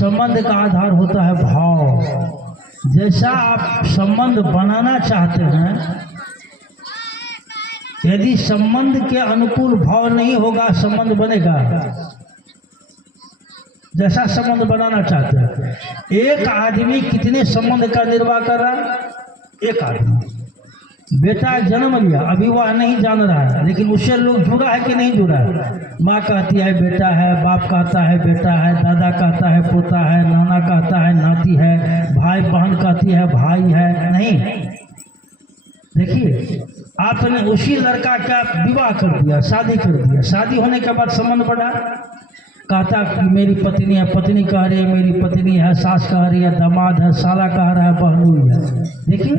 संबंध का आधार होता है भाव। जैसा आप संबंध बनाना चाहते हैं, यदि संबंध के अनुकूल भाव नहीं होगा, संबंध बनेगा? जैसा संबंध बनाना चाहते हैं। एक आदमी कितने संबंध का निर्वाह कर रहा है? एक आदमी। बेटा जन्म लिया, अभी वह नहीं जान रहा है, लेकिन उससे लोग जुड़ा है कि नहीं जुड़ा है? माँ कहती है बेटा है, बाप कहता है बेटा है, दादा कहता है पोता है, नाना कहता है नाती है, भाई बहन कहती है भाई है। नहीं, देखिए आपने उसी लड़का का विवाह कर दिया, शादी कर दिया। शादी होने के बाद संबंध बढ़ा, कहता कि मेरी पत्नी है, पत्नी कह रही है मेरी पत्नी है, सास कह रही है दामाद है, साला कह रहा है बहनोई है। देखिए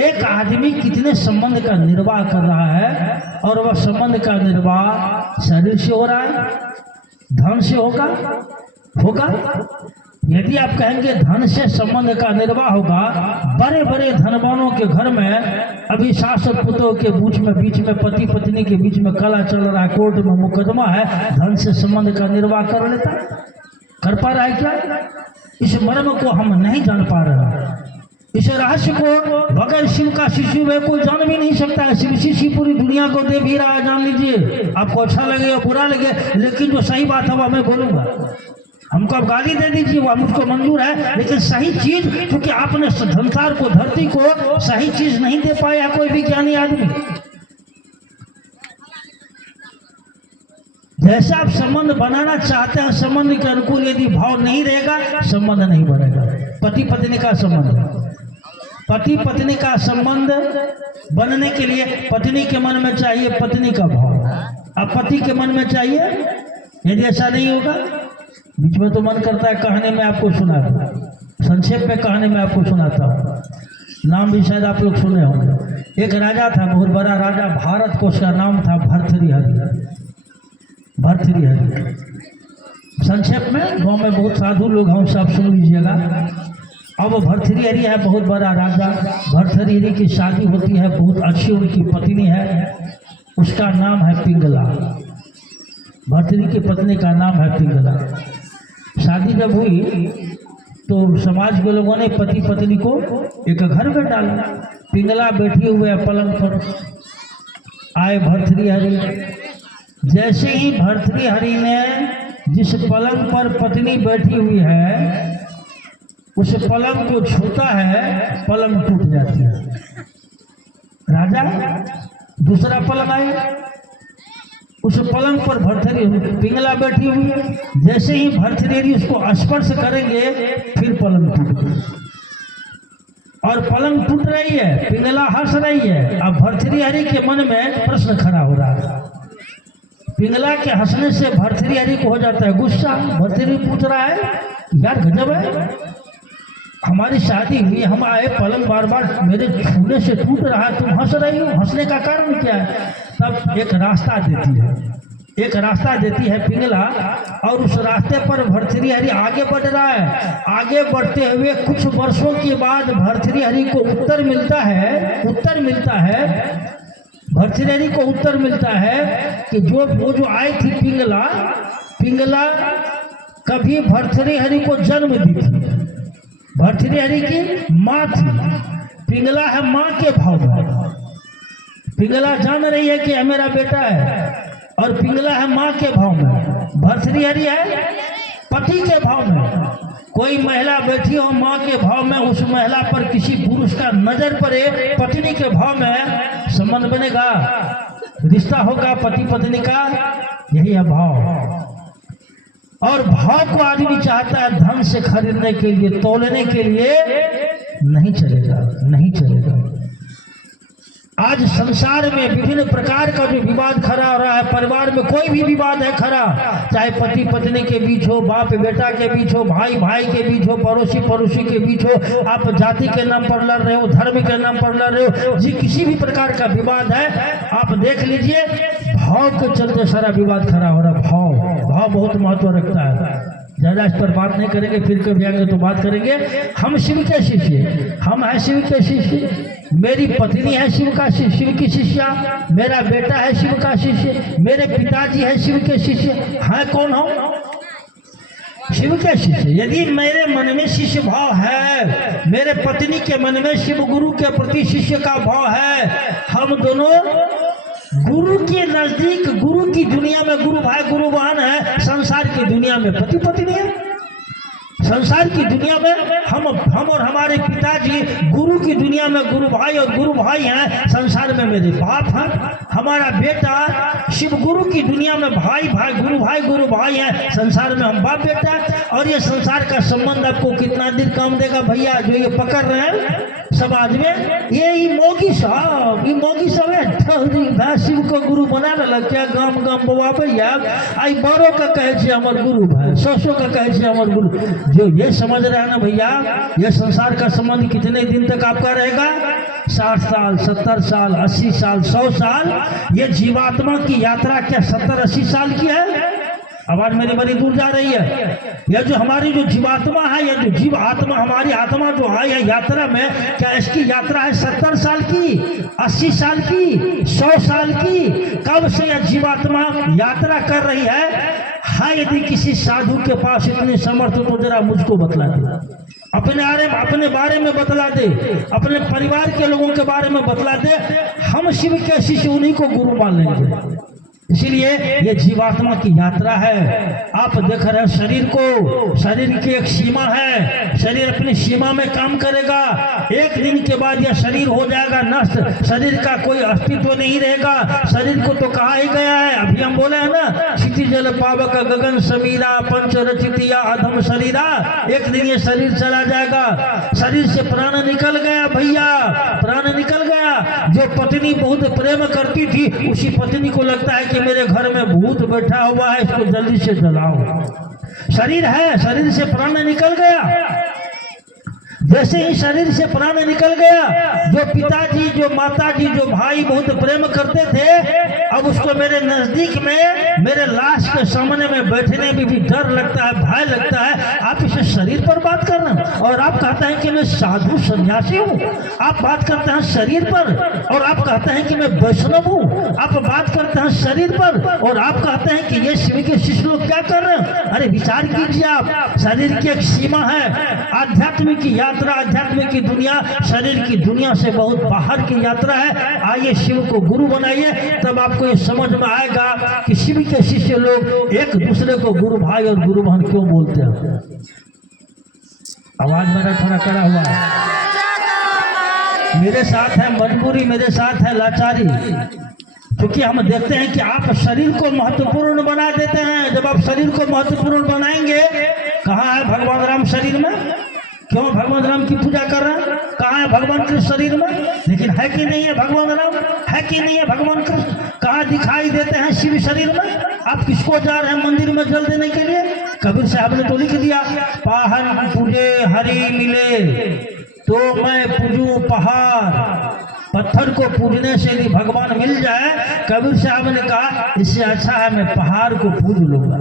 एक आदमी कितने संबंध का निर्वाह कर रहा है, और वह संबंध का निर्वाह शरीर से हो रहा है, धन से होगा। यदि आप कहेंगे धन से संबंध का निर्वाह होगा, बड़े बड़े धनवानों के घर में अभी सास और पुतों के बीच में पति पत्नी के बीच में कला चल रहा है, कोर्ट में मुकदमा है, धन से संबंध का निर्वाह कर लेता, कर पा रहा है क्या? इस मर्म को हम नहीं जान पा रहे हैं। इस रहस्य को बगैर शिव का शिशु में कोई जान भी नहीं सकता है। शिव शिशु पूरी दुनिया को दे भी रहा है, जान लीजिए। आपको अच्छा लगे या बुरा लगे, लेकिन जो सही बात है वह मैं बोलूंगा। हमको आप गाली दे दीजिए, वो मुझको मंजूर है, लेकिन सही चीज, क्योंकि आपने संसार को, धरती को सही चीज नहीं दे पाया कोई भी ज्ञानी आदमी। जैसा आप संबंध बनाना चाहते हैं, संबंध के अनुकूल यदि भाव नहीं रहेगा, संबंध नहीं बनेगा। पति पत्नी का संबंध, पति पत्नी का संबंध बनने के लिए पत्नी के मन में चाहिए पत्नी का भाव, अब पति के मन में चाहिए। यदि ऐसा नहीं होगा, बीच में तो मन करता है कहानी में आपको सुना दूं, संक्षेप में कहानी में आपको सुनाता हूँ, नाम भी शायद आप लोग सुने होंगे। एक राजा था, बहुत बड़ा राजा, भारत को, उसका नाम था भर्तृहरि। भर्तृहरि संक्षेप में, गाँव में बहुत साधु लोग हैं, सब सुन लीजिएगा। अब वो भर्तृहरि है, बहुत बड़ा राजा। भर्तृहरि की शादी होती है, बहुत अच्छी उनकी पत्नी है, उसका नाम है पिंगला। भर्तृहरि की पत्नी का नाम है पिंगला। शादी जब हुई तो समाज के लोगों ने पति पत्नी को एक घर में डाला। पिंगला बैठी हुए पलंग पर, आए भर्तृहरि। जैसे ही भर्तृहरि ने जिस पलंग पर पत्नी बैठी हुई है उस पलंग को छूता है, पलंग टूट जाती है। राजा दूसरा पलंग आए, उस पलंग पर भर्तृहरि पिंगला बैठी हुई है। जैसे ही भर्तृहरि उसको स्पर्श करेंगे, फिर पलंग टूट गई। और पलंग टूट रही है, पिंगला हंस रही है। अब भर्तृहरि के मन में प्रश्न खड़ा हो रहा है। पिंगला के हंसने से भर्तृहरि को हो जाता है गुस्सा। भर्तृहरि पूछ रहा है, यार गजब है, हमारी शादी हुई, हम आए, पलंग बार बार मेरे छूने से टूट रहा है, तुम हंस रही हो, हंसने का कारण क्या है? तब एक रास्ता देती है पिंगला, और उस रास्ते पर भर्तृहरि आगे बढ़ रहा है। आगे बढ़ते हुए कुछ वर्षों के बाद भर्तृहरि को उत्तर मिलता है कि वो जो आई थी पिंगला कभी भर्तृहरि को जन्म दी थी, भर्तृहरि की माँ थी। पिंगला है माँ के भाव में, पिंगला जान रही है कि यह मेरा बेटा है, और पिंगला है माँ के भाव में, भर्तृहरि है पति के भाव में। कोई महिला बैठी हो माँ के भाव में, उस महिला पर किसी पुरुष का नजर पड़े पत्नी के भाव में, संबंध बनेगा, रिश्ता होगा पति पत्नी का। यही है भाव। और भाव को आदमी चाहता है धन से खरीदने के लिए, तोलने के लिए नहीं चलेगा। आज संसार में विभिन्न प्रकार का जो विवाद खड़ा हो रहा है, परिवार में कोई भी विवाद है खड़ा, चाहे पति पत्नी के बीच हो, बाप बेटा के बीच हो, भाई भाई के बीच हो, पड़ोसी के बीच हो, आप जाति के नाम पर लड़ रहे हो, धर्म के नाम पर लड़ रहे हो, जी किसी भी प्रकार का विवाद है, आप देख लीजिए भाव के चलते सारा विवाद खड़ा हो रहा है। भाव बहुत महत्व रखता है। ज़्यादा इस पर बात नहीं करेंगे, फिर कभी आएंगे तो बात करेंगे। हम शिव के शिष्य, हम हैं शिव के शिष्य, मेरी पत्नी है शिव की शिष्या, मेरा बेटा है शिव का शिष्य, मेरे पिताजी है शिव के शिष्य। है कौन हो? शिव के शिष्य, यदि मेरे मन में शिष्य भाव है, मेरे पत्नी के मन में शिव गुरु के प्रति शिष्य का भाव है, हम दोनों गुरु के नजदीक, गुरु की दुनिया में गुरु भाई गुरु बहन है, संसार की दुनिया में पति पत्नी है। संसार की दुनिया में हम और हमारे पिताजी, गुरु की दुनिया में गुरु भाई और गुरु भाई हैं, संसार में मेरे बाप हैं, हमारा बेटा शिव गुरु की दुनिया में भाई गुरु भाई हैं, संसार में हम बाप बेटा। और ये संसार का संबंध आपको कितना दिन काम देगा भैया, जो ये पकड़ रहे हैं समाज में, ये मोगी साहब है, शिव को गुरु बना लग क्या गाम गाम बवा भैया, आई बड़ों का कहे हमार गुरु भाई, सौसों का कहे हमार गुरु। जो ये समझ रहे हैं ना भैया, ये संसार का संबंध कितने दिन तक आपका रहेगा? 60 साल, 70 साल, 80 साल, 100 साल। ये जीवात्मा की यात्रा क्या 70-80 साल की है? आवाज मेरी बड़ी दूर जा रही है। यह जो हमारी जो जीवात्मा है, यह जो जीव आत्मा, हमारी आत्मा जो है यह यात्रा में, क्या इसकी यात्रा है 70 साल की, 80 साल की, 100 साल की? कब से यह जीवात्मा यात्रा कर रही है? हाँ, यदि किसी साधु के पास इतनी समर्थ तो जरा मुझको बतला दे, अपने बारे में बतला दे, अपने परिवार के लोगों के बारे में बतला दे, हम शिव के शिष्य उन्हीं को गुरु मान लेंगे। इसीलिए ये जीवात्मा की यात्रा है। आप देख रहे हैं शरीर को, शरीर की एक सीमा है, शरीर अपनी सीमा में काम करेगा, एक दिन के बाद यह शरीर हो जाएगा नष्ट, शरीर का कोई अस्तित्व नहीं रहेगा। शरीर को तो कहा ही गया है, अभी हम बोले हैं ना, क्षिति जल पावक गगन समीरा पंच रचितिया अधम शरीरा, एक दिन ये शरीर चला जाएगा। शरीर से प्राण निकल गया भैया, प्राण निकल गया। जो पत्नी बहुत प्रेम करती थी, उसी पत्नी को लगता है कि मेरे घर में भूत बैठा हुआ है, इसको जल्दी से जलाओ। शरीर है, शरीर से प्राण निकल गया। जैसे ही शरीर से प्राण निकल गया, जो पिताजी, जो माताजी, जो भाई बहुत प्रेम करते थे, अब उसको मेरे नजदीक में, मेरे लाश के सामने में बैठने में भी डर लगता है, भय लगता है। आप इसे शरीर पर बात करना, और आप कहते हैं कि मैं साधु सन्यासी हूँ। आप बात करते हैं शरीर पर, और आप कहते हैं कि मैं वैष्णव हूँ। आप बात करते हैं शरीर पर, और आप कहते हैं कि ये शिव के शिष्य लोग क्या कर रहे हैं। अरे विचार कीजिए आप, शरीर की एक सीमा है, आध्यात्मिक की यात्रा, आध्यात्मिक की दुनिया शरीर की दुनिया से बहुत बाहर की यात्रा है। आइए शिव को गुरु बनाइए, तब आपको ये समझ में आएगा कि शिव के शिष्य लोग एक दूसरे को गुरु भाई और गुरु बहन क्यों बोलते हैं। आवाज मेरा थोड़ा कड़ा हुआ है, मेरे साथ है मजबूरी, मेरे साथ है लाचारी, क्योंकि हम देखते हैं कि आप शरीर को महत्वपूर्ण बना देते हैं। जब आप शरीर को महत्वपूर्ण बनाएंगे, कहाँ है भगवान राम शरीर में? क्यों भगवान राम की पूजा कर रहे हैं? कहाँ है भगवान कृष्ण शरीर में? लेकिन है कि नहीं है भगवान राम? है कि नहीं है भगवान कृष्ण? कहाँ दिखाई देते हैं शिव शरीर में? आप किसको जा रहे हैं मंदिर में जल देने के लिए? कबीर साहब ने तो लिख दिया, पाहन पूजे हरि मिले तो मैं पूजू पहाड़। पत्थर को पूजने से यदि भगवान मिल जाए, कबीर साहब ने कहा इससे अच्छा है मैं पहाड़ को पूज लूंगा।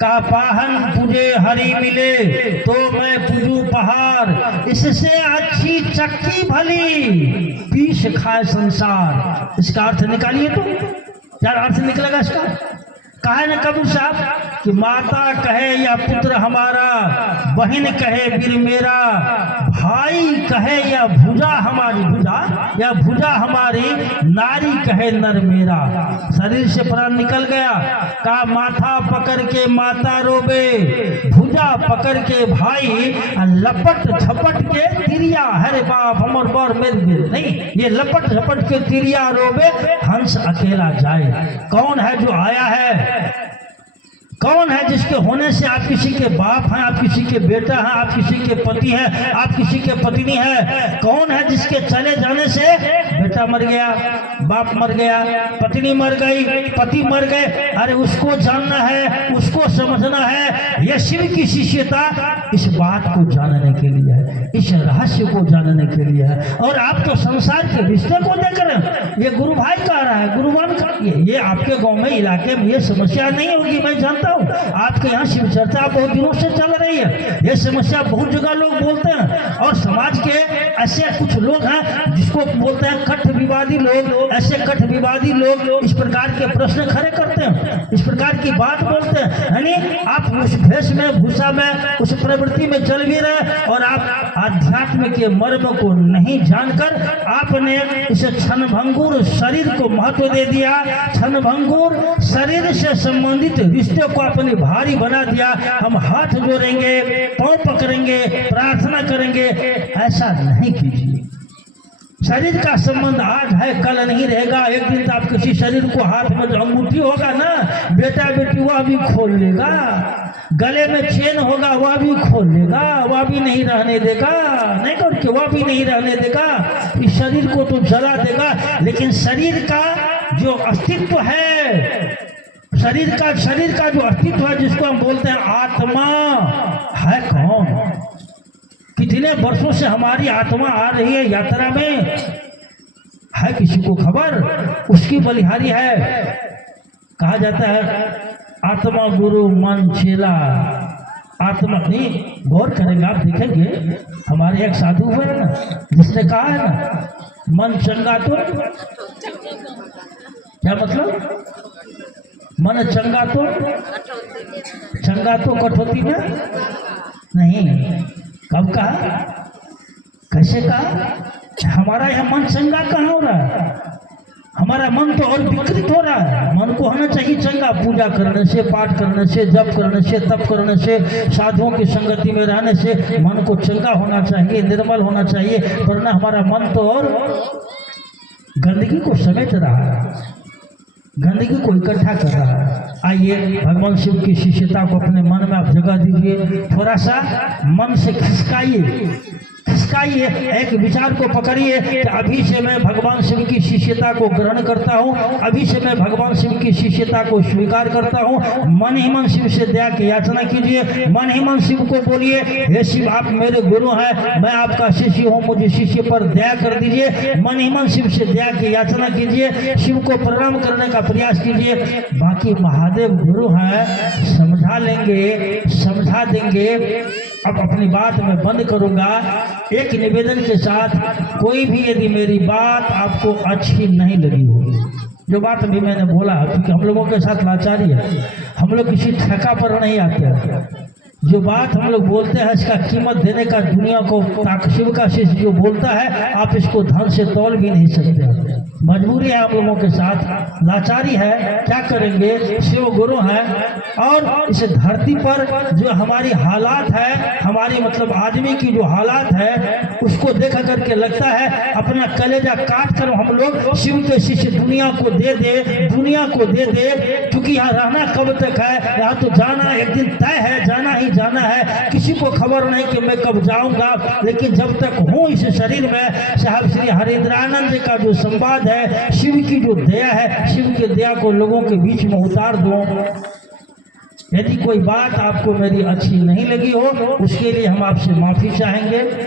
कहा पाहन पूजे हरि मिले तो मैं पूजू पहाड़, इससे अच्छी चक्की भली पीस खाए संसार। इसका अर्थ निकालिए तो क्या अर्थ निकलेगा इसका? कहा है ना कबीर साहब कि माता कहे या पुत्र हमारा, बहन कहे वीर मेरा, भाई कहे या भुजा हमारी, भुजा या भुजा हमारी, नारी कहे नर मेरा। शरीर से प्राण निकल गया, कहा माथा पकड़ के माता रोबे, भुजा पकड़ के भाई, लपट झपट के तिरिया, हरे बाप हमर बर मेरे नहीं, ये लपट झपट के तिरिया रोबे, हंस अकेला जाए। कौन है जो आया है? कौन है जिसके होने से आप किसी के बाप हैं, आप किसी के बेटा हैं, आप किसी के पति हैं, आप किसी के पत्नी हैं? कौन है जिसके चले जाने से बेटा मर गया, बाप मर गया, पत्नी मर गई, पति मर गए? अरे उसको जानना है, उसको समझना है। यह शिव की शिष्यता इस बात को जानने के लिए है, इस रहस्य को जानने के लिए है। और आप तो संसार के रिश्ते को देख रहे हैं। ये गुरु भाई कह रहा है, गुरुवान का ये आपके गांव में, इलाके में ये समस्या नहीं होगी, मैं जानता हूँ। आपके यहाँ शिव चर्चा बहुत दिनों से चल रही है, ये समस्या बहुत जगह लोग बोलते हैं, और समाज के ऐसे कुछ लोग हैं जिसको बोलते हैं कट्ठ विवादी लोग। ऐसे कट्ठ विवादी लोग इस प्रकार के प्रश्न खड़े करते हैं, इस प्रकार की बात बोलते हैं, यानी आप उस भेष में, भूषा में, उस प्रवृत्ति में चल भी रहे और आप आध्यात्म के मर्म को नहीं जानकर आपने इस क्षणभंगुर शरीर को महत्व दे दिया। क्षणभंगुर शरीर से संबंधित रिश्ते को अपनी भारी बना दिया। हम हाथ जोड़ेंगे, पांव पकड़ेंगे, प्रार्थना करेंगे, ऐसा नहीं कीजिए। शरीर का संबंध आज है, कल नहीं रहेगा। एक दिन तो आप किसी शरीर को हाथ में जो अंगूठी होगा ना, बेटा बेटी वह भी खोल लेगा, गले में चेन होगा वह भी खोल लेगा, वह भी नहीं रहने देगा, नहीं करके वह भी नहीं रहने देगा। इस शरीर को तो जला देगा, लेकिन शरीर का जो अस्तित्व है, शरीर का जो अस्तित्व है, जिसको हम बोलते हैं आत्मा, है कौन? कितने वर्षों से हमारी आत्मा आ रही है यात्रा में, है किसी को खबर? उसकी बलिहारी है। कहा जाता है आत्मा गुरु मन चेला। आत्मा नहीं, गौर करेंगे आप देखेंगे, हमारे एक साधु हुए ना, जिसने कहा है ना, मन चंगा तो क्या मतलब? मन चंगा तो कठौती में नहीं। कब कहा, कैसे कहा? हमारा यह मन चंगा कहाँ हो रहा है? हमारा मन तो और विकृत हो रहा है। मन को होना चाहिए चंगा, पूजा करने से, पाठ करने से, जप करने से, तप करने से, साधुओं की संगति में रहने से मन को चंगा होना चाहिए, निर्मल होना चाहिए। वरना हमारा मन तो और गंदगी को समेट रहा है, गंदगी को इकट्ठा कर रहा है। आइए भगवान शिव की शिष्यता को अपने मन में आप जगह दीजिए, थोड़ा सा मन से खिसकाइए, एक विचार को पकड़िए कि अभी से मैं भगवान शिव की शिष्यता को ग्रहण करता हूँ, अभी से मैं भगवान शिव की शिष्यता को स्वीकार करता हूँ। मन ही मन शिव से दया की याचना कीजिए, मन ही मन शिव को बोलिए, हे शिव आप मेरे गुरु हैं, मैं आपका शिष्य हूँ, मुझे शिष्य पर दया कर दीजिए। मन ही मन शिव से दया की याचना कीजिए, शिव को प्रणाम करने का प्रयास कीजिए। बाकी महादेव गुरु हैं, समझा लेंगे, समझा देंगे। अब अपनी बात मैं बंद करूंगा एक निवेदन के साथ। कोई भी यदि मेरी बात आपको अच्छी नहीं लगी होगी, जो बात अभी मैंने बोला, क्योंकि हम लोगों के साथ लाचारी है, हम लोग किसी ठेका पर नहीं आते हैं। जो बात हम लोग बोलते हैं इसका कीमत देने का दुनिया को शिव का शिष्य जो बोलता है, आप इसको धन से तौल भी नहीं सकते। मजबूरी है आप लोगों के साथ, लाचारी है, क्या करेंगे? शिव गुरु हैं, और इस धरती पर जो हमारी हालात है, हमारी मतलब आदमी की जो हालात है, उसको देख करके लगता है अपना कलेजा काट कर हम लोग शिव के शिष्य दुनिया को दे दे, क्योंकि यहाँ रहना कब तक है? यहाँ तो जाना एक दिन तय है, जाना ही जाना है। किसी को खबर नहीं कि मैं कब जाऊंगा, लेकिन जब तक हूँ इस शरीर में, साहब श्री हरिंद्रानंद का जो संवाद है, शिव की जो दया है, शिव की दया को लोगों के बीच में उतार दो। यदि कोई बात आपको मेरी अच्छी नहीं लगी हो, उसके लिए हम आपसे माफी चाहेंगे।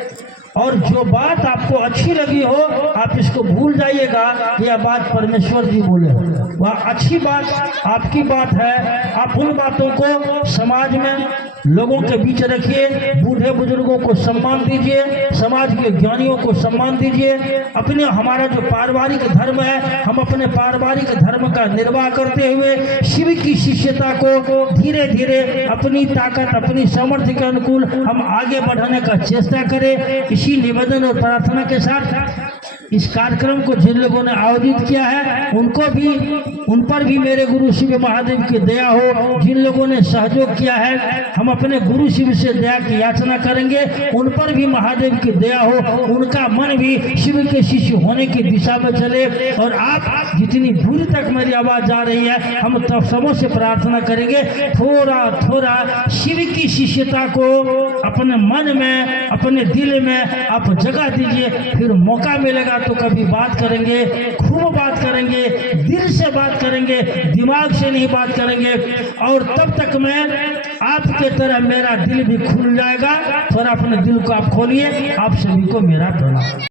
और जो बात आपको अच्छी लगी हो, आप इसको भूल जाइएगा, यह बात परमेश्वर जी बोले, वह अच्छी बात आपकी बात है। आप उन बातों को समाज में लोगों के बीच रखिए, बूढ़े बुजुर्गों को सम्मान दीजिए, समाज के ज्ञानियों को सम्मान दीजिए। अपने हमारा जो पारिवारिक धर्म है, हम अपने पारिवारिक धर्म का निर्वाह करते हुए शिव की शिष्यता को धीरे धीरे अपनी ताकत, अपनी सामर्थ्य के अनुकूल हम आगे बढ़ाने का चेष्टा करें। इसी निवेदन और प्रार्थना के साथ इस कार्यक्रम को जिन लोगों ने आयोजित किया है, उन पर भी मेरे गुरु शिव महादेव की दया हो। जिन लोगों ने सहयोग किया है, हम अपने गुरु शिव से दया की याचना करेंगे, उन पर भी महादेव की दया हो, उनका मन भी शिव के शिष्य होने की दिशा में चले। और आप जितनी दूर तक मेरी आवाज जा रही है, हम तब सबों से प्रार्थना करेंगे, थोड़ा थोड़ा शिव की शिष्यता को अपने मन में, अपने दिल में आप जगह दीजिए। फिर मौका मिलेगा तो कभी बात करेंगे, खूब बात करेंगे, दिल से बात करेंगे, दिमाग से नहीं बात करेंगे। और तब तक मैं आपके तरह मेरा दिल भी खुल जाएगा। थोड़ा अपने दिल को आप खोलिए। आप सभी को मेरा प्रणाम।